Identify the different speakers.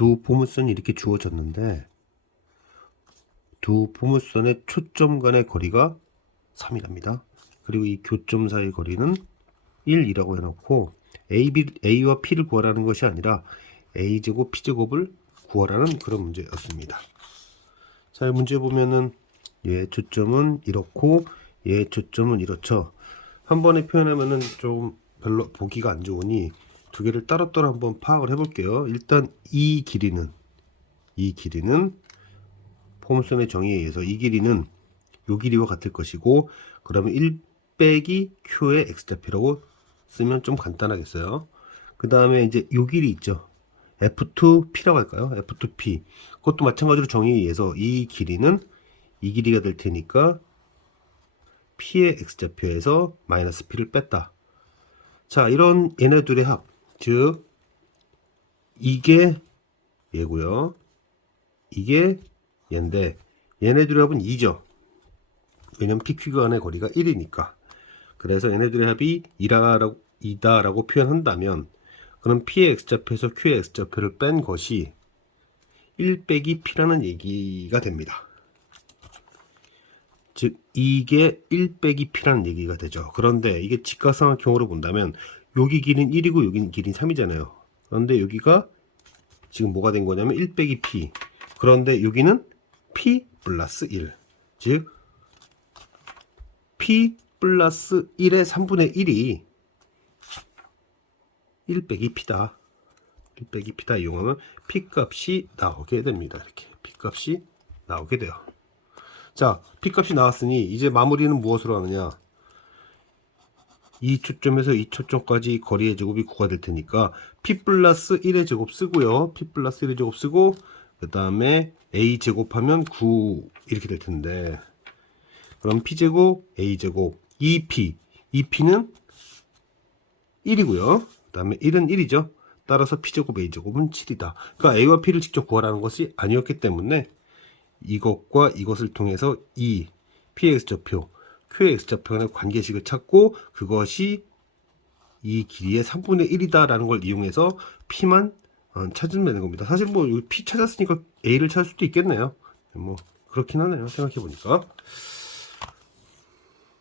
Speaker 1: 두 포물선이 이렇게 주어졌는데 두 포물선의 초점 간의 거리가 3이랍니다. 그리고 이 교점 사이 거리는 1이라고 해놓고 A, B, A와 P를 구하라는 것이 아니라 A제곱, P제곱을 구하라는 그런 문제였습니다. 자, 이 문제 보면은 얘 초점은 이렇고 얘 초점은 이렇죠. 한 번에 표현하면은 좀 별로 보기가 안 좋으니 두 개를 따로따로 한번 파악을 해볼게요. 일단 이 길이는 이 길이는 포물선의 정의에 의해서 이 길이는 요 길이와 같을 것이고 그러면 1 빼기 q의 x좌표라고 쓰면 좀 간단하겠어요. 그 다음에 이제 요 길이 있죠. f2p라고 할까요? f2p 그것도 마찬가지로 정의에 의해서 이 길이는 이 길이가 될 테니까 p의 x좌표에서 마이너스 p를 뺐다. 자, 이런 얘네 둘의 합, 즉 이게 얘고요. 이게 얘인데 얘네 둘의 합은 2죠. 왜냐면 PQ 간의 거리가 1이니까. 그래서 얘네들의 합이 2라고, 2다라고 표현한다면 그럼 P의 X좌표에서 Q의 X좌표를 뺀 것이 1 빼기 P라는 얘기가 됩니다. 즉 이게 1 빼기 P라는 얘기가 되죠. 그런데 이게 직각삼각형으로 본다면 여기 길이는 1이고 여기 길이는 3이잖아요. 그런데 여기가 지금 뭐가 된 거냐면 1 빼기 P. 그런데 여기는 P 플러스 1. 즉 P 플러스 1의 3분의 1이 1 빼기 P다. 1 빼기 P다 이용하면 P 값이 나오게 됩니다. 이렇게 P 값이 나오게 돼요. 자, P 값이 나왔으니 이제 마무리는 무엇으로 하느냐? 이 초점에서 이 초점까지 거리의 제곱이 9가 될 테니까 P 플러스 1의 제곱 쓰고요. P 플러스 1의 제곱 쓰고 그 다음에 A 제곱하면 9 이렇게 될 텐데 그럼 P제곱, A제곱, 2P. 2P는 1이고요. 그 다음에 1은 1이죠. 따라서 P제곱, A제곱은 7이다. 그러니까 A와 P를 직접 구하라는 것이 아니었기 때문에 이것과 이것을 통해서 이 P의 X좌표, Q의 X좌표 간의 관계식을 찾고 그것이 이 길이의 3분의 1이다라는 걸 이용해서 P만 어, 찾으면 되는 겁니다. 사실 뭐 P 찾았으니까 A를 찾을 수도 있겠네요. 뭐 그렇긴 하네요. 생각해 보니까.